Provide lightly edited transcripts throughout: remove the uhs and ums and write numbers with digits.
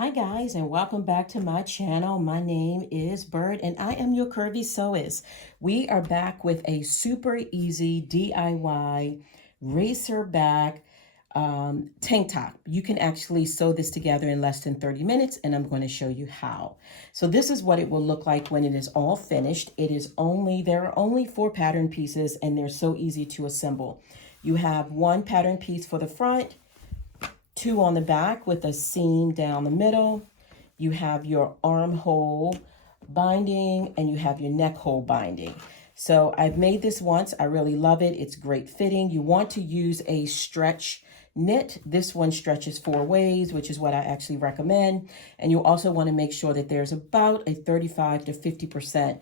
Hi guys, and welcome back to my channel. My name is Byrd and I am your curvy sewist. We are back with a super easy DIY racer back tank top. You can actually sew this together in less than 30 minutes and I'm going to show you how. So this is what it will look like when it is all finished. There are only 4 pattern pieces and they're so easy to assemble. You have 1 pattern piece for the front, 2 on the back with a seam down the middle. You have your armhole binding and you have your neck hole binding. So I've made this once. I really love it. It's great fitting. You want to use a stretch knit. This one stretches 4 ways, which is what I actually recommend. And you also want to make sure that there's about a 35 to 50%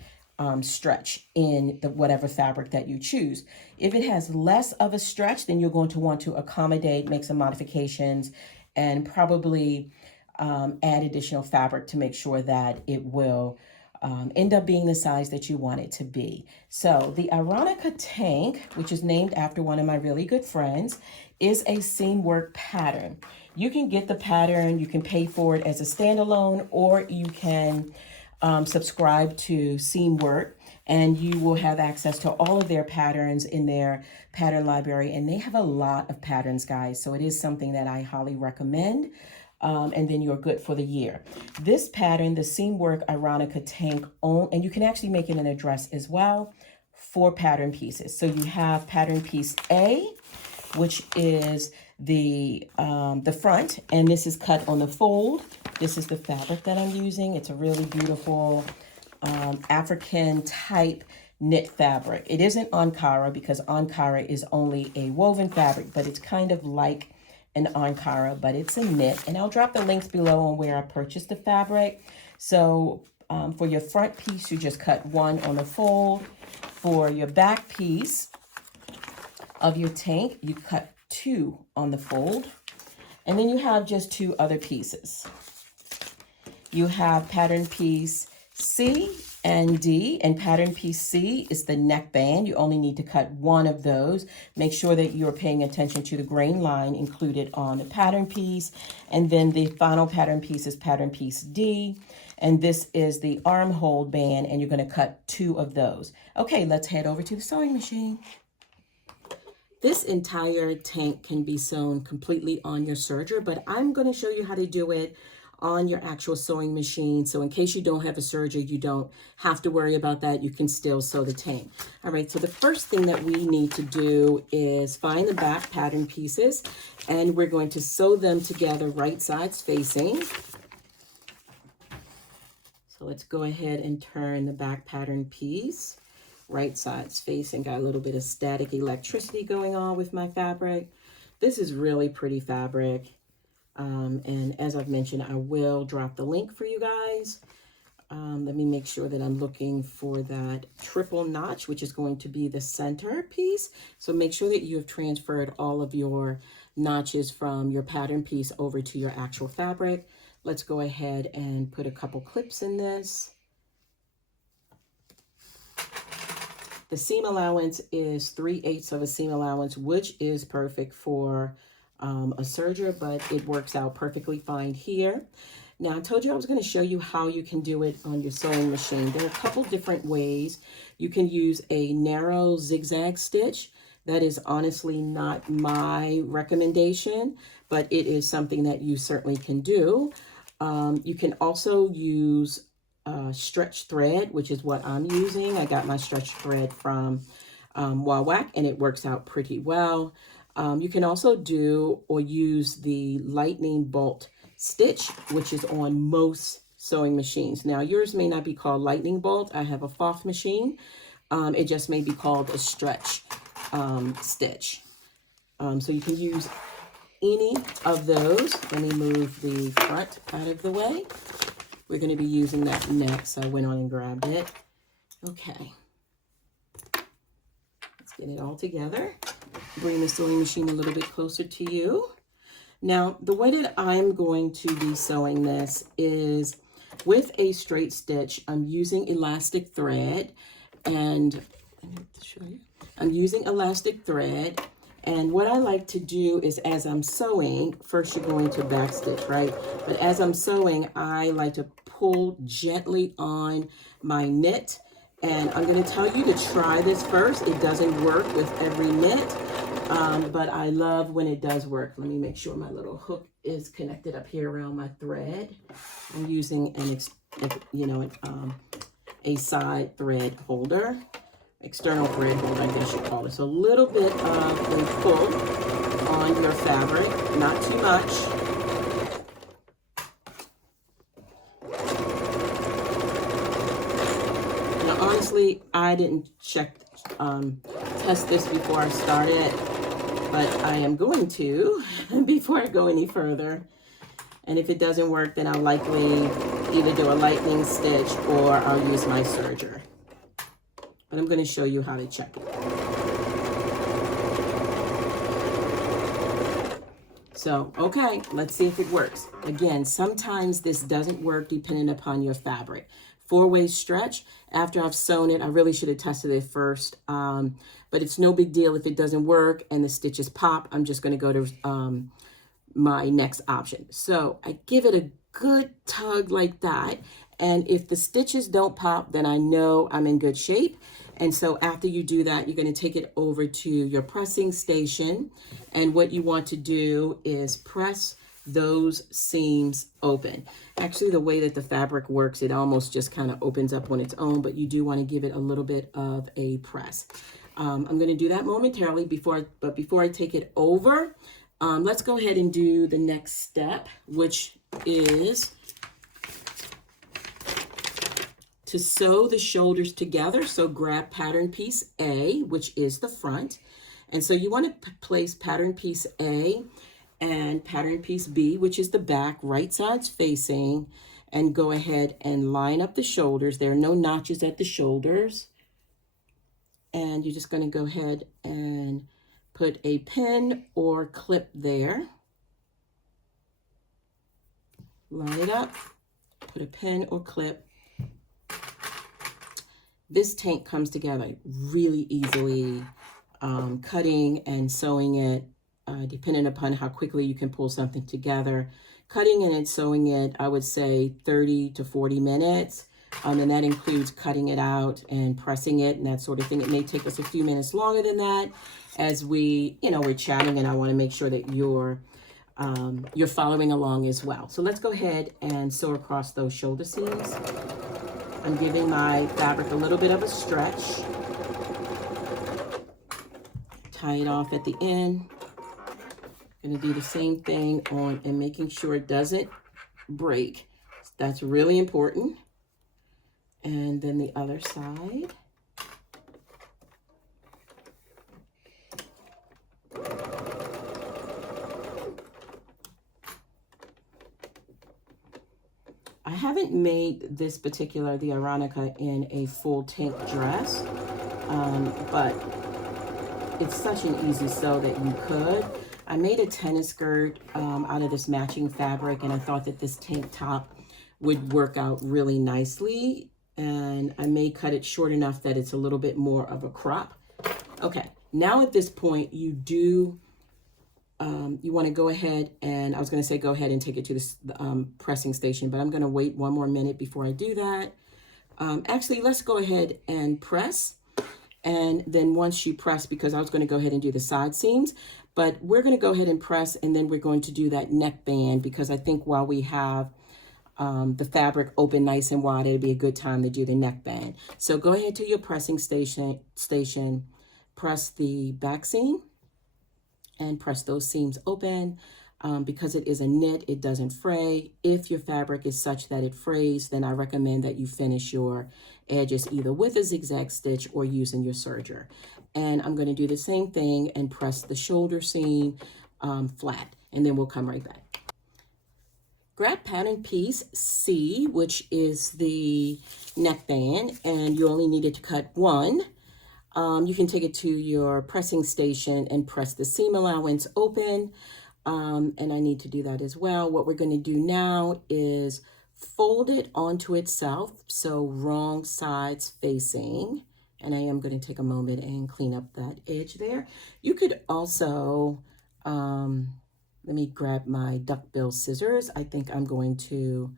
stretch in whatever fabric that you choose. If it has less of a stretch, then you're going to want to accommodate, make some modifications, and probably add additional fabric to make sure that it will end up being the size that you want it to be. So the Ironica tank, which is named after one of my really good friends, is a seam work pattern. You can get the pattern, you can pay for it as a standalone, or you can subscribe to Seam Work, and you will have access to all of their patterns in their pattern library. And they have a lot of patterns, guys. So it is something that I highly recommend. And then you're good for the year. This pattern, the Seam Work Ironica tank, and you can actually make it in a dress as well, 4 pattern pieces. So you have pattern piece A, which is the front, and this is cut on the fold. This is the fabric that I'm using. It's a really beautiful African type knit fabric. It isn't Ankara because Ankara is only a woven fabric, but it's kind of like an Ankara, but it's a knit. And I'll drop the links below on where I purchased the fabric. So for your front piece, you just cut 1 on the fold. For your back piece of your tank, you cut 2 on the fold. And then you have just 2 other pieces. You have pattern piece C and D, and pattern piece C is the neckband. You only need to cut 1 of those. Make sure that you're paying attention to the grain line included on the pattern piece. And then the final pattern piece is pattern piece D, and this is the armhole band, and you're going to cut 2 of those. Okay, let's head over to the sewing machine. This entire tank can be sewn completely on your serger, but I'm going to show you how to do it on your actual sewing machine. So in case you don't have a serger, you don't have to worry about that. You can still sew the tank. All right, so the first thing that we need to do is find the back pattern pieces, and we're going to sew them together right sides facing. So let's go ahead and turn the back pattern piece right sides facing. Got a little bit of static electricity going on with my fabric. This is really pretty fabric. And as I've mentioned, I will drop the link for you guys. Let me make sure that I'm looking for that triple notch, which is going to be the center piece. So make sure that you have transferred all of your notches from your pattern piece over to your actual fabric. Let's go ahead and put a couple clips in this. The seam allowance is 3/8 of a seam allowance, which is perfect for a serger, but it works out perfectly fine here. Now, I told you I was going to show you how you can do it on your sewing machine. There are a couple different ways. You can use a narrow zigzag stitch. That is honestly not my recommendation, but it is something that you certainly can do. You can also use stretch thread, which is what I'm using. I got my stretch thread from Wawak, and it works out pretty well. You can also do or use the lightning bolt stitch, which is on most sewing machines. Now, yours may not be called lightning bolt. I have a Pfaff machine. It just may be called a stretch stitch. So you can use any of those. Let me move the front out of the way. We're going to be using that next, so I went on and grabbed it. Okay. Let's get it all together. Bring the sewing machine a little bit closer to you. Now, the way that I'm going to be sewing this is with a straight stitch. I'm using elastic thread, and I need to show you. I'm using elastic thread, And what I like to do is as I'm sewing, first you're going to backstitch, right? But as I'm sewing, I like to pull gently on my knit. And I'm going to tell you to try this first. It doesn't work with every knit, but I love when it does work. Let me make sure my little hook is connected up here around my thread. I'm using a side thread holder, external thread holder, I guess you call it. So a little bit of a pull on your fabric, not too much. Now, honestly, I didn't test this before I started, but I am going to before I go any further. And if it doesn't work, then I'll likely either do a lightning stitch or I'll use my serger. But I'm going to show you how to check it. So, okay, let's see if it works. Again, sometimes this doesn't work depending upon your fabric. 4-way stretch, after I've sewn it, I really should have tested it first. But it's no big deal if it doesn't work and the stitches pop. I'm just going to go to my next option. So I give it a good tug like that. And if the stitches don't pop, then I know I'm in good shape. And so after you do that, you're going to take it over to your pressing station. And what you want to do is press those seams open. Actually, the way that the fabric works, it almost just kind of opens up on its own, but you do want to give it a little bit of a press. I'm going to do that momentarily before I take it over. Let's go ahead and do the next step, which is to sew the shoulders together. So grab pattern piece A, which is the front. And so you want to place pattern piece A and pattern piece B, which is the back, right sides facing, and go ahead and line up the shoulders. There are no notches at the shoulders. And you're just going to go ahead and put a pin or clip there. Line it up, put a pin or clip. This tank comes together really easily, cutting and sewing it, depending upon how quickly you can pull something together. Cutting it and sewing it, I would say 30 to 40 minutes. And that includes cutting it out and pressing it and that sort of thing. It may take us a few minutes longer than that as we're chatting, and I want to make sure that you're following along as well. So let's go ahead and sew across those shoulder seams. I'm giving my fabric a little bit of a stretch. Tie it off at the end. I'm going to do the same thing on and making sure it doesn't break. That's really important. And then the other side. I haven't made this particular, the Aronica, in a full tank dress, but it's such an easy sew that you could. I made a tennis skirt out of this matching fabric, and I thought that this tank top would work out really nicely. And I may cut it short enough that it's a little bit more of a crop. Okay, now at this point, you want to go ahead and, I was going to say go ahead and take it to the pressing station, but I'm going to wait one more minute before I do that. Actually, let's go ahead and press. And then once you press, because I was going to go ahead and do the side seams, but we're going to go ahead and press, and then we're going to do that neckband, because I think while we have the fabric open nice and wide, it'd be a good time to do the neckband. So go ahead to your pressing station, press the back seam and press those seams open. Because it is a knit, it doesn't fray. If your fabric is such that it frays, then I recommend that you finish your edges either with a zigzag stitch or using your serger. And I'm going to do the same thing and press the shoulder seam flat, and then we'll come right back. Grab pattern piece C, which is the neckband, and you only needed to cut one. You can take it to your pressing station and press the seam allowance open. And I need to do that as well. What we're going to do now is fold it onto itself, so wrong sides facing. And I am going to take a moment and clean up that edge there. You could also, let me grab my duckbill scissors. I think I'm going to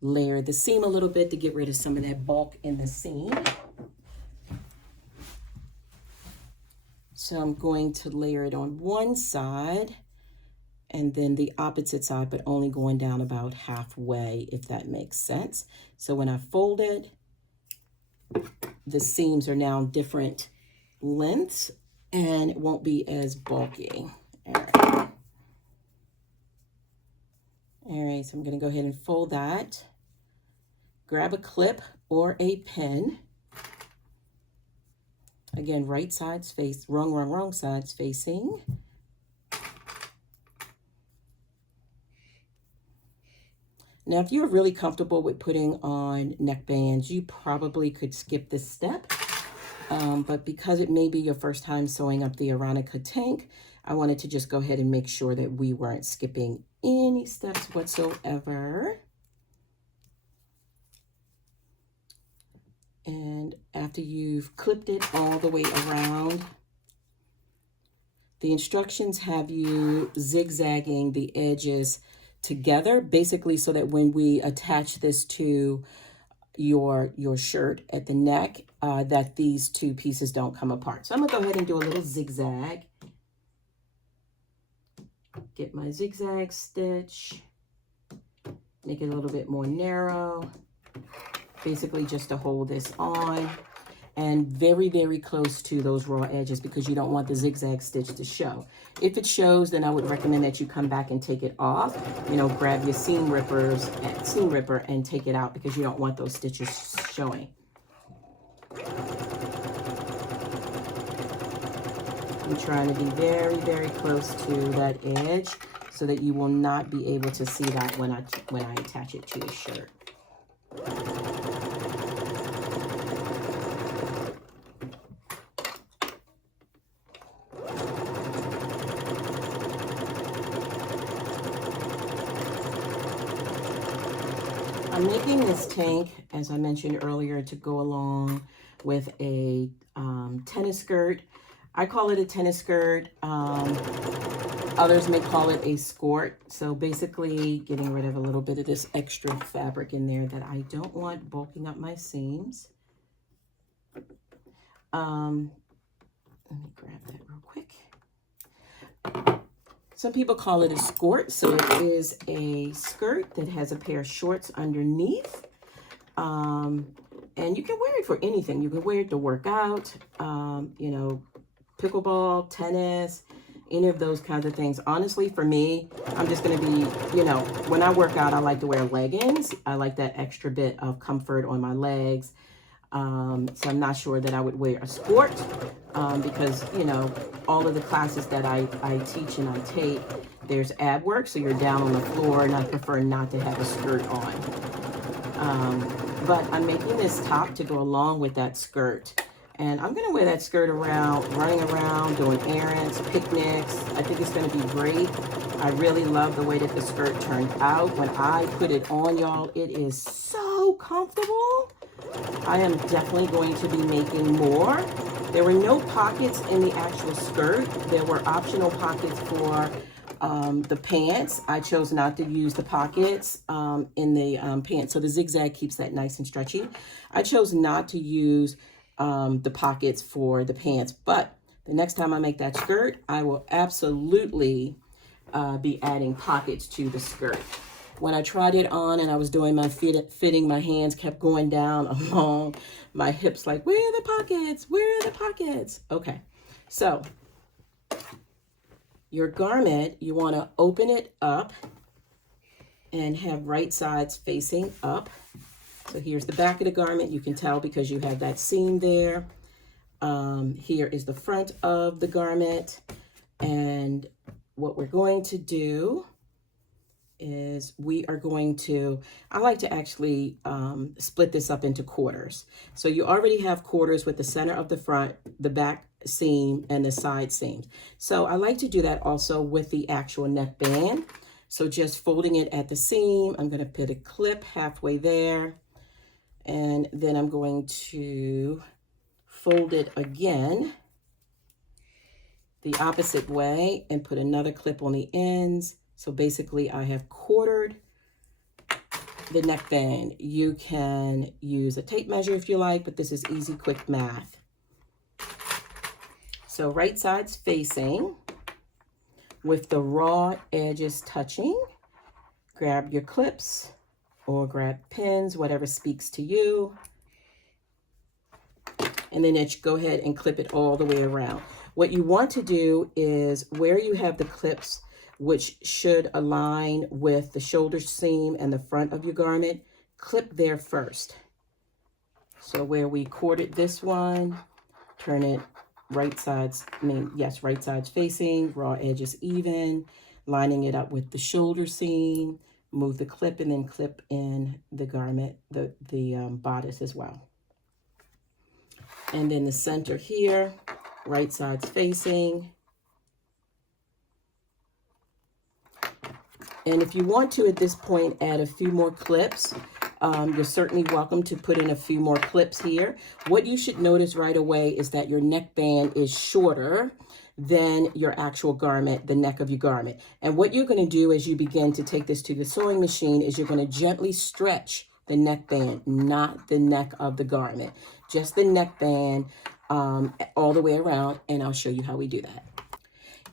layer the seam a little bit to get rid of some of that bulk in the seam. So I'm going to layer it on one side and then the opposite side, but only going down about halfway, if that makes sense. So when I fold it, the seams are now different lengths and it won't be as bulky. All right, so I'm going to go ahead and fold that. Grab a clip or a pen. Again, right sides face, wrong sides facing. Now, if you're really comfortable with putting on neck bands, you probably could skip this step. But because it may be your first time sewing up the Aronica tank, I wanted to just go ahead and make sure that we weren't skipping any steps whatsoever. And after you've clipped it all the way around, the instructions have you zigzagging the edges together, basically so that when we attach this to your shirt at the neck, that these two pieces don't come apart. So I'm gonna go ahead and do a little zigzag. Get my zigzag stitch, make it a little bit more narrow, basically just to hold this on, and very, very close to those raw edges because you don't want the zigzag stitch to show. If it shows, then I would recommend that you come back and take it off. You know, grab your seam ripper and take it out because you don't want those stitches showing. I'm trying to be very, very close to that edge so that you will not be able to see that when I attach it to your shirt. I'm making this tank, as I mentioned earlier, to go along with a tennis skirt. I call it a tennis skirt. Others may call it a skirt. So basically getting rid of a little bit of this extra fabric in there that I don't want bulking up my seams. Let me grab that real quick. Some people call it a skirt, so it is a skirt that has a pair of shorts underneath. And you can wear it for anything. You can wear it to work out, you know, pickleball, tennis, any of those kinds of things. Honestly, for me, I'm just going to be, you know, when I work out, I like to wear leggings. I like that extra bit of comfort on my legs. So I'm not sure that I would wear a skirt because, you know, all of the classes that I teach and I take, there's ab work, so you're down on the floor, and I prefer not to have a skirt on. But I'm making this top to go along with that skirt. And I'm going to wear that skirt around, running around, doing errands, picnics. I think it's going to be great. I really love the way that the skirt turned out. When I put it on, y'all, it is so comfortable. I am definitely going to be making more. There were no pockets in the actual skirt. There were optional pockets for the pants. I chose not to use the pockets in the pants. So the zigzag keeps that nice and stretchy. I chose not to use the pockets for the pants, but the next time I make that skirt, I will absolutely be adding pockets to the skirt. When I tried it on and I was doing my fitting, my hands kept going down along my hips like, where are the pockets? Where are the pockets? Okay, so your garment, you want to open it up and have right sides facing up. So here's the back of the garment. You can tell because you have that seam there. Here is the front of the garment. And what we're going to do is we are going to, I like to actually split this up into quarters. So you already have quarters with the center of the front, the back seam, and the side seams. So I like to do that also with the actual neckband. So just folding it at the seam, I'm going to put a clip halfway there. And then I'm going to fold it again the opposite way and put another clip on the ends. So basically I have quartered the neckband. You can use a tape measure if you like, but this is easy, quick math. So right side's facing with the raw edges touching. Grab your clips or grab pins, whatever speaks to you. And then go ahead and clip it all the way around. What you want to do is where you have the clips, which should align with the shoulder seam and the front of your garment, clip there first. So where we quartered this one, turn it right sides, right sides facing, raw edges even, lining it up with the shoulder seam, move the clip and then clip in the garment, the bodice as well. And then the center here, right sides facing. And if you want to, at this point, add a few more clips. You're certainly welcome to put in a few more clips here. What you should notice right away is that your neckband is shorter than your actual garment, the neck of your garment. And what you're going to do as you begin to take this to the sewing machine is you're going to gently stretch the neckband, not the neck of the garment, just the neckband all the way around, and I'll show you how we do that.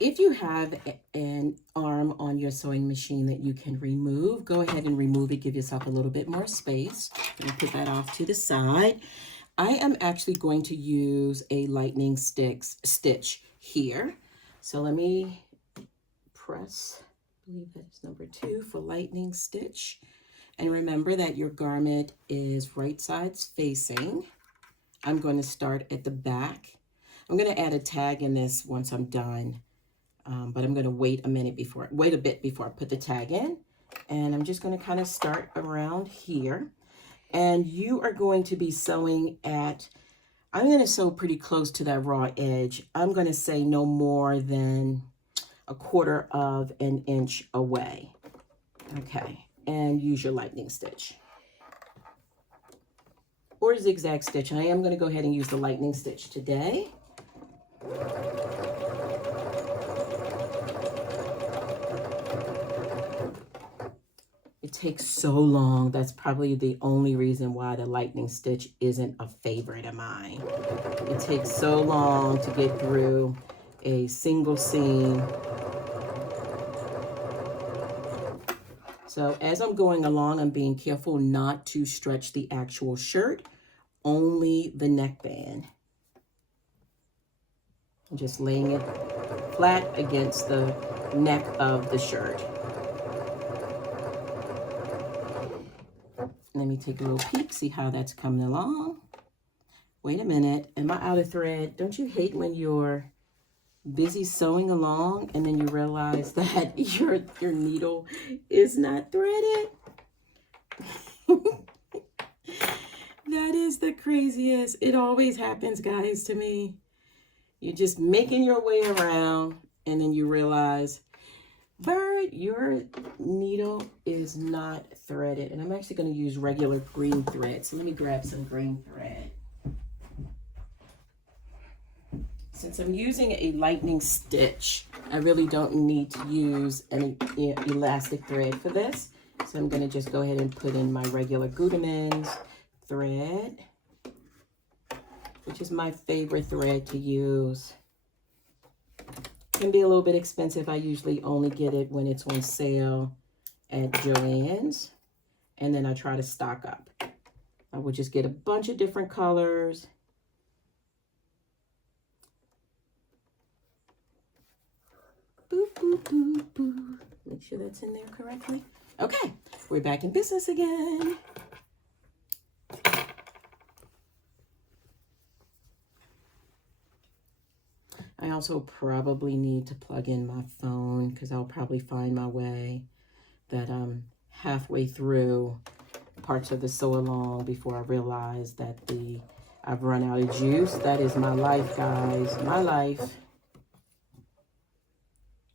If you have an arm on your sewing machine that you can remove, go ahead and remove it. Give yourself a little bit more space. And put that off to the side. I am actually going to use a lightning stitch here. So let me press, I believe that's number 2 for lightning stitch. And remember that your garment is right sides facing. I'm going to start at the back. I'm going to add a tag in this once I'm done. But I'm going to wait a bit before I put the tag in. And I'm just going to kind of start around here. And you are going to be sewing at, I'm going to sew pretty close to that raw edge. I'm going to say no more than 1/4 of an inch away. Okay, and use your lightning stitch. Or zigzag stitch. I am going to go ahead and use the lightning stitch today. It takes so long. That's probably the only reason why the lightning stitch isn't a favorite of mine. It takes so long to get through a single seam. So as I'm going along, I'm being careful not to stretch the actual shirt, only the neckband. I'm just laying it flat against the neck of the shirt. Let me take a little peek, see how that's coming along. Wait a minute, am I out of thread? Don't you hate when you're busy sewing along and then you realize that your needle is not threaded? That is the craziest. It always happens, guys, to me. You're just making your way around and then you realize, Byrd, your needle is not threaded. And I'm actually going to use regular green thread. So let me grab some green thread. Since I'm using a lightning stitch, I really don't need to use any elastic thread for this. So I'm going to just go ahead and put in my regular Wadhams thread, which is my favorite thread to use. Can be a little bit expensive. I usually only get it when it's on sale at Joann's, and then I try to stock up. I would just get a bunch of different colors. Boop, boop, boop, boop. Make sure that's in there correctly. Okay, we're back in business again. I also probably need to plug in my phone because I'll probably find my way that I'm halfway through parts of the sew along before I realize that I've run out of juice. That is my life, guys, my life.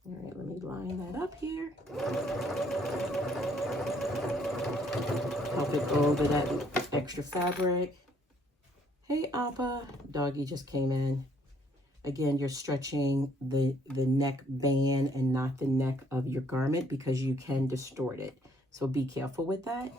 All right, let me line that up here. Help it go over that extra fabric. Hey, Appa. Doggy just came in. Again, you're stretching the neck band and not the neck of your garment because you can distort it. So be careful with that.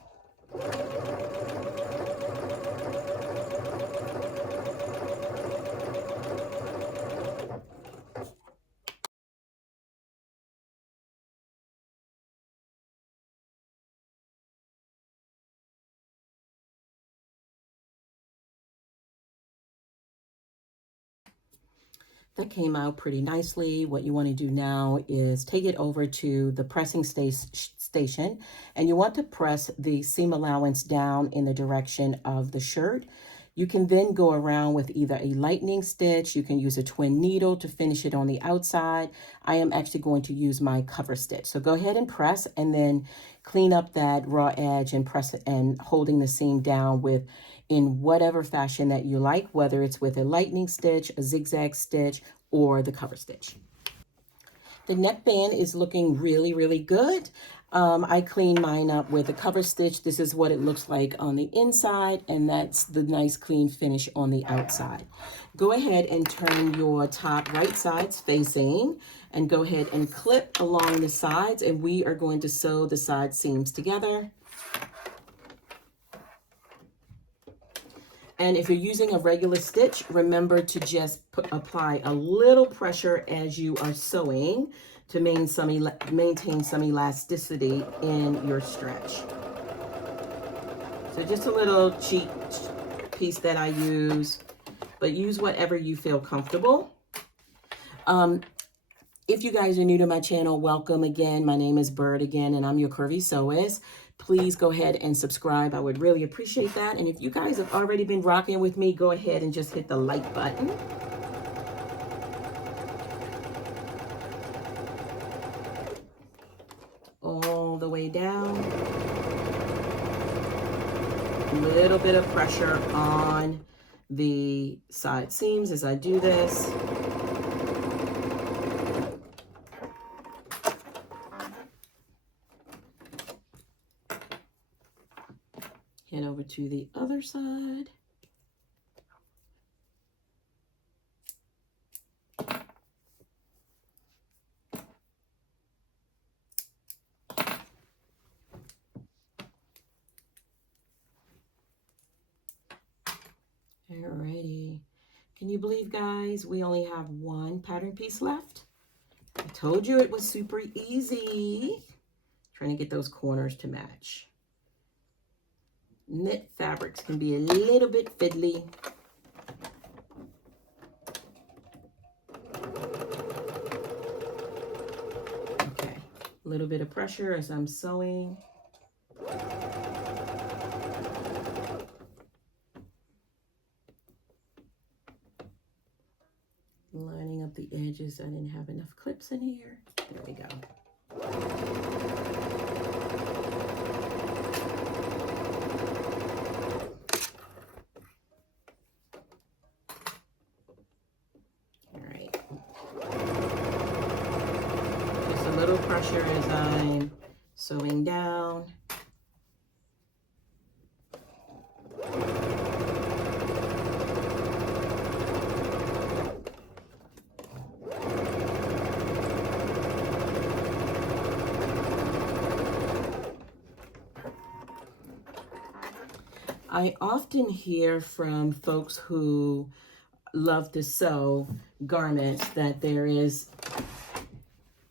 That came out pretty nicely. What you want to do now is take it over to the pressing station, and you want to press the seam allowance down in the direction of the shirt. You can then go around with either a lightning stitch, you can use a twin needle to finish it on the outside. I am actually going to use my cover stitch. So go ahead and press and then clean up that raw edge and press it and holding the seam down with in whatever fashion that you like, whether it's with a lightning stitch, a zigzag stitch, or the cover stitch. The neckband is looking really, really good. I cleaned mine up with a cover stitch. This is what it looks like on the inside, and that's the nice clean finish on the outside. Go ahead and turn your top right sides facing, and go ahead and clip along the sides, and we are going to sew the side seams together. And if you're using a regular stitch, remember to just apply a little pressure as you are sewing to maintain some elasticity in your stretch. So just a little cheap piece that I use, but use whatever you feel comfortable. If you guys are new to my channel, welcome again. My name is Byrd again, and I'm your Curvy Sewist. Please go ahead and subscribe. I would really appreciate that. And if you guys have already been rocking with me, go ahead and just hit the like button. All the way down. A little bit of pressure on the side seams as I do this. Head over to the other side. Alrighty. Can you believe, guys, we only have one pattern piece left? I told you it was super easy. Trying to get those corners to match. Knit fabrics can be a little bit fiddly. Okay, a little bit of pressure as I'm sewing. Lining up the edges. I didn't have enough clips in here. There we go. Little pressure as I'm sewing down. I often hear from folks who love to sew garments that there is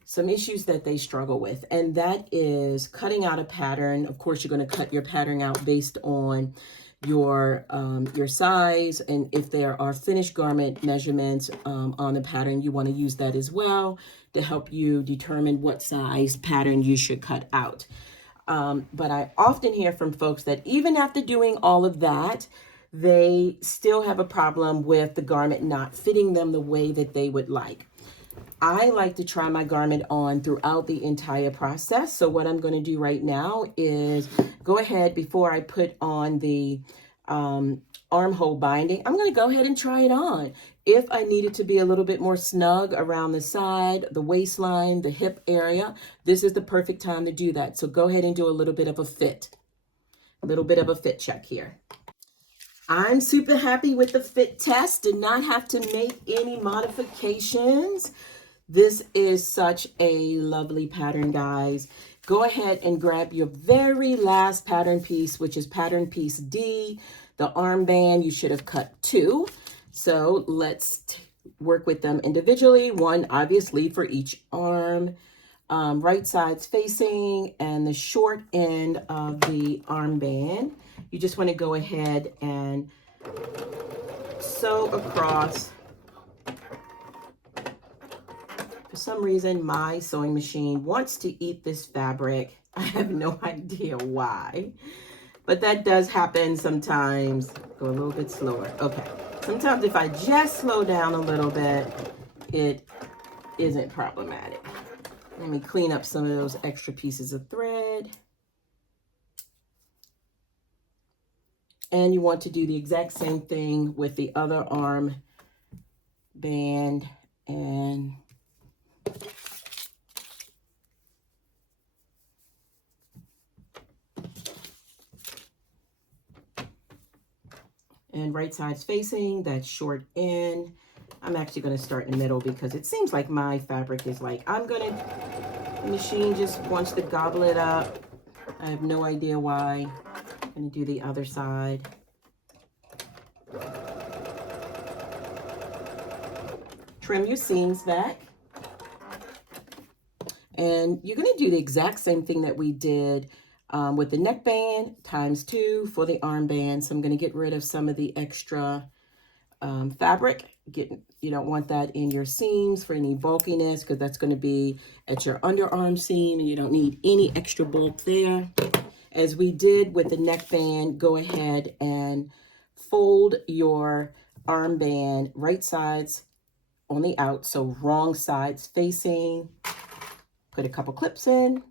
some issues that they struggle with, and that is cutting out a pattern. Of course, you're going to cut your pattern out based on your size, and if there are finished garment measurements on the pattern, you want to use that as well to help you determine what size pattern you should cut out. But I often hear from folks that even after doing all of that, they still have a problem with the garment not fitting them the way that they would like. I like to try my garment on throughout the entire process. So what I'm going to do right now is go ahead before I put on the armhole binding. I'm going to go ahead and try it on. If I need it to be a little bit more snug around the side, the waistline, the hip area, this is the perfect time to do that. So go ahead and do a little bit of a fit check here. I'm super happy with the fit test. Did not have to make any modifications. This is such a lovely pattern, guys. Go ahead and grab your very last pattern piece, which is pattern piece D. The armband, you should have cut 2. So let's work with them individually. One, obviously, for each arm. Right sides facing, and the short end of the armband. You just want to go ahead and sew across. For some reason, my sewing machine wants to eat this fabric. I have no idea why, but that does happen sometimes. Go a little bit slower. Okay. Sometimes if I just slow down a little bit, it isn't problematic. Let me clean up some of those extra pieces of thread. And you want to do the exact same thing with the other arm band and right sides facing, that short end. I'm actually going to start in the middle because it seems like my fabric is like, the machine just wants to gobble it up. I have no idea why. I'm going to do the other side. Trim your seams back. And you're going to do the exact same thing that we did with the neckband, ×2 for the armband. So I'm going to get rid of some of the extra fabric. You don't want that in your seams for any bulkiness, because that's going to be at your underarm seam and you don't need any extra bulk there. As we did with the neckband, go ahead and fold your armband right sides on the out, so wrong sides facing. Put a couple clips in.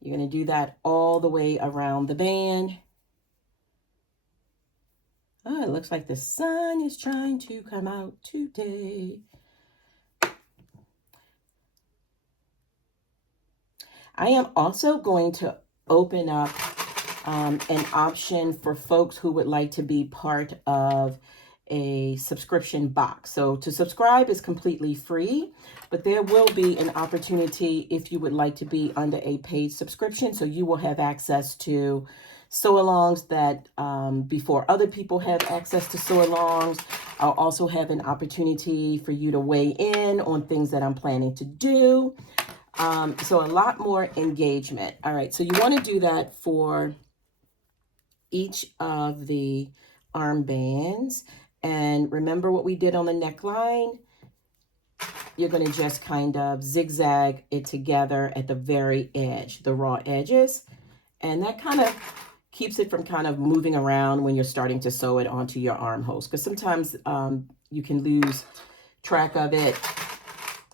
You're going to do that all the way around the band. Oh, it looks like the sun is trying to come out today. I am also going to open up an option for folks who would like to be part of a subscription box. So to subscribe is completely free, but there will be an opportunity if you would like to be under a paid subscription. So you will have access to sew-alongs that before other people have access to sew-alongs. I'll also have an opportunity for you to weigh in on things that I'm planning to do. So a lot more engagement. All right, so you want to do that for each of the armbands. And remember what we did on the neckline? You're going to just kind of zigzag it together at the very edge, the raw edges. And that kind of keeps it from kind of moving around when you're starting to sew it onto your armholes. Because sometimes you can lose track of it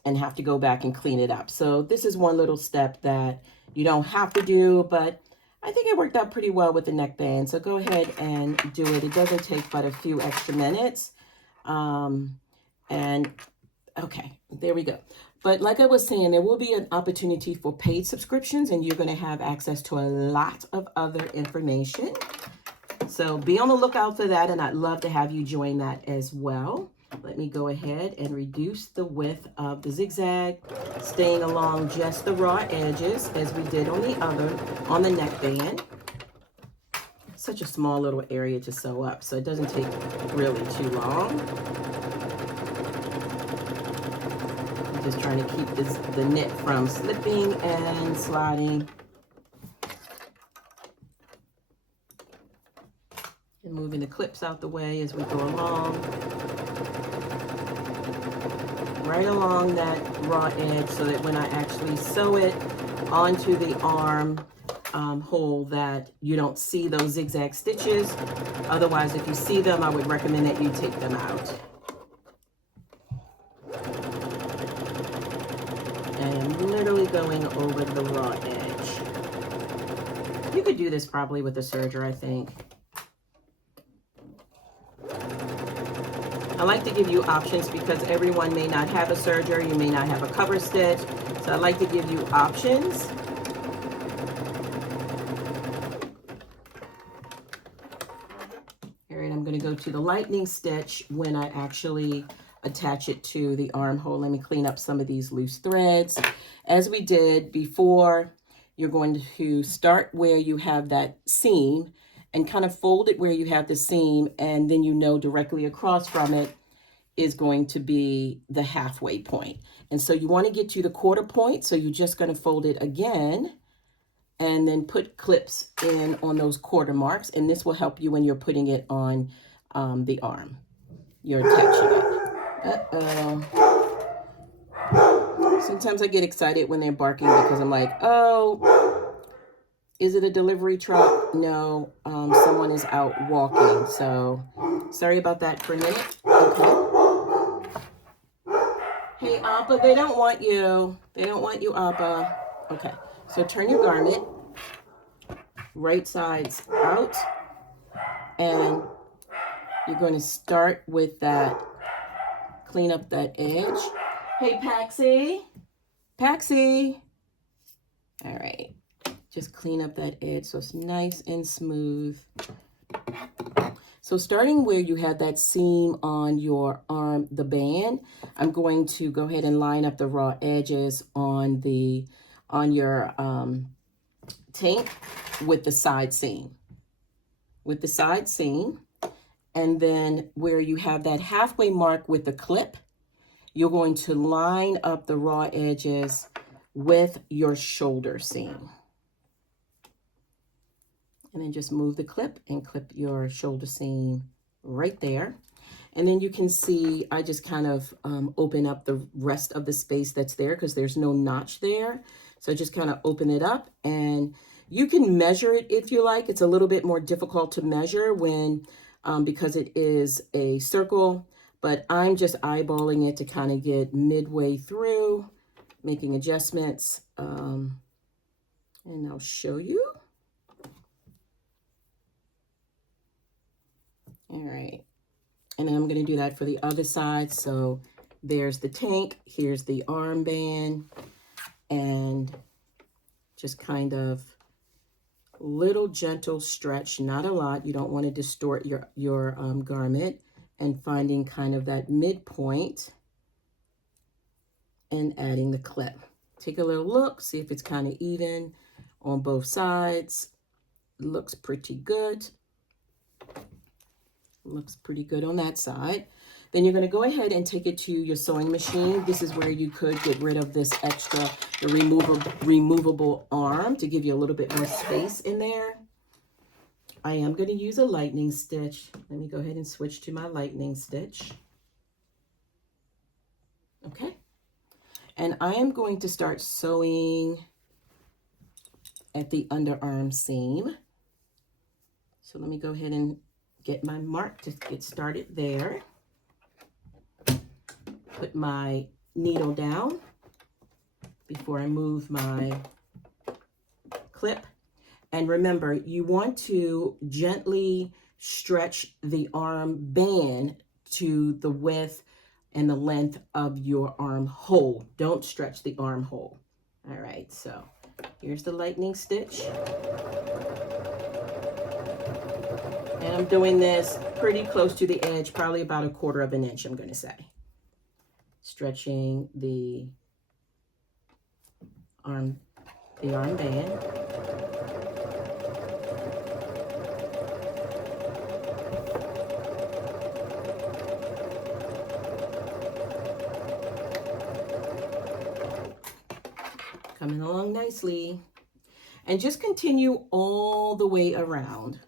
and have to go back and clean it up. So this is one little step that you don't have to do, but I think it worked out pretty well with the neckband. So go ahead and do it. It doesn't take but a few extra minutes. And okay, there we go. But like I was saying, there will be an opportunity for paid subscriptions, and you're going to have access to a lot of other information. So be on the lookout for that, and I'd love to have you join that as well. Let me go ahead and reduce the width of the zigzag, staying along just the raw edges as we did on the neckband. Such a small little area to sew up, so it doesn't take really too long. I'm just trying to keep the knit from slipping and sliding. And moving the clips out the way as we go along. Right along that raw edge, so that when I actually sew it onto the arm hole, that you don't see those zigzag stitches. Otherwise, if you see them, I would recommend that you take them out. I am literally going over the raw edge. You could do this probably with a serger, I think. I like to give you options because everyone may not have a serger, you may not have a cover stitch. So I like to give you options. to the lightning stitch when I actually attach it to the armhole. Let me clean up some of these loose threads. As we did before, you're going to start where you have that seam and kind of fold it where you have the seam, and then you know directly across from it is going to be the halfway point. And so you want to get to the quarter point, so you're just going to fold it again and then put clips in on those quarter marks, and this will help you when you're putting it on the arm. You're attaching it. Sometimes I get excited when they're barking because I'm like, oh, is it a delivery truck? No, someone is out walking. So sorry about that for a minute. Okay. Hey, Appa, they don't want you. They don't want you, Appa. Okay, so turn your garment right sides out, and you're going to start with that, clean up that edge. Hey, Paxi. Paxi. All right, just clean up that edge so it's nice and smooth. So starting where you have that seam on your arm, the band, I'm going to go ahead and line up the raw edges on your tank with the side seam. And then where you have that halfway mark with the clip, you're going to line up the raw edges with your shoulder seam. And then just move the clip and clip your shoulder seam right there. And then you can see I just kind of open up the rest of the space that's there because there's no notch there. So just kind of open it up, and you can measure it if you like. It's a little bit more difficult to measure when because it is a circle, but I'm just eyeballing it to kind of get midway through, making adjustments. And I'll show you. All right. And then I'm going to do that for the other side. So there's the tank, here's the armband, and just kind of little gentle stretch, not a lot. You don't want to distort your garment, and finding kind of that midpoint and adding the clip. Take a little look, see if it's kind of even on both sides. Looks pretty good. Looks pretty good on that side. Then you're going to go ahead and take it to your sewing machine. This is where you could get rid of this extra, the removable arm to give you a little bit more space in there. I am going to use a lightning stitch. Let me go ahead and switch to my lightning stitch. Okay. And I am going to start sewing at the underarm seam. So let me go ahead and get my mark to get started there. Put my needle down before I move my clip. And remember, you want to gently stretch the arm band to the width and the length of your armhole. Don't stretch the armhole. All right, so here's the lightning stitch. And I'm doing this pretty close to the edge, probably about 1/4 of an inch, I'm going to say. Stretching the arm band. Coming along nicely. And just continue all the way around.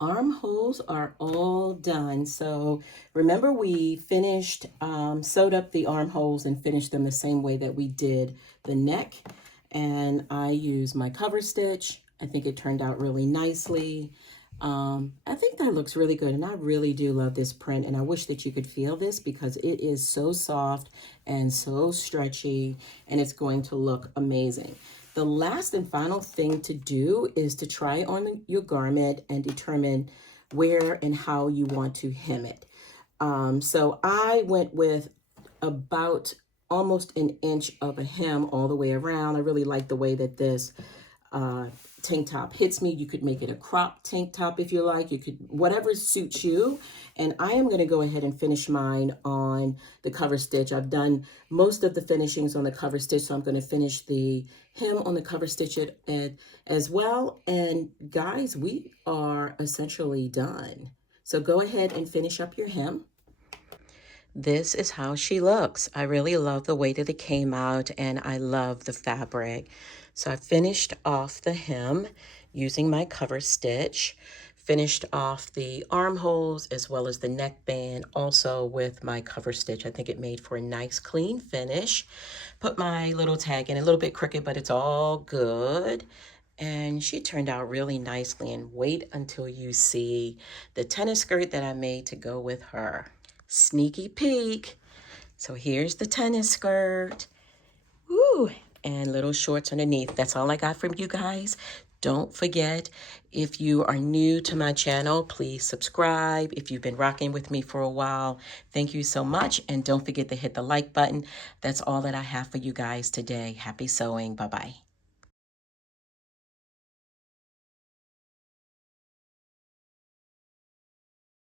Armholes are all done. So remember, we finished, sewed up the armholes and finished them the same way that we did the neck. And I used my cover stitch. I think it turned out really nicely. I think that looks really good, and I really do love this print, and I wish that you could feel this because it is so soft and so stretchy, and it's going to look amazing. The last and final thing to do is to try on your garment and determine where and how you want to hem it. So I went with about almost an inch of a hem all the way around. I really like the way that this uh, tank top hits me. You could make it a crop tank top if you like. You could, whatever suits you. And I am going to go ahead and finish mine on the cover stitch. I've done most of the finishings on the cover stitch, so I'm going to finish the hem on the cover stitch as well. And guys, we are essentially done. So go ahead and finish up your hem. This is how she looks. I really love the way that it came out, and I love the fabric. So I finished off the hem using my cover stitch, finished off the armholes as well as the neckband also with my cover stitch. I think it made for a nice clean finish. Put my little tag in, a little bit crooked, but it's all good. And she turned out really nicely, and wait until you see the tennis skirt that I made to go with her. Sneaky peek. So here's the tennis skirt. Woo! And little shorts underneath. That's all I got from you guys. Don't forget, if you are new to my channel, please subscribe. If you've been rocking with me for a while, thank you so much. And don't forget to hit the like button. That's all that I have for you guys today. Happy sewing. Bye-bye.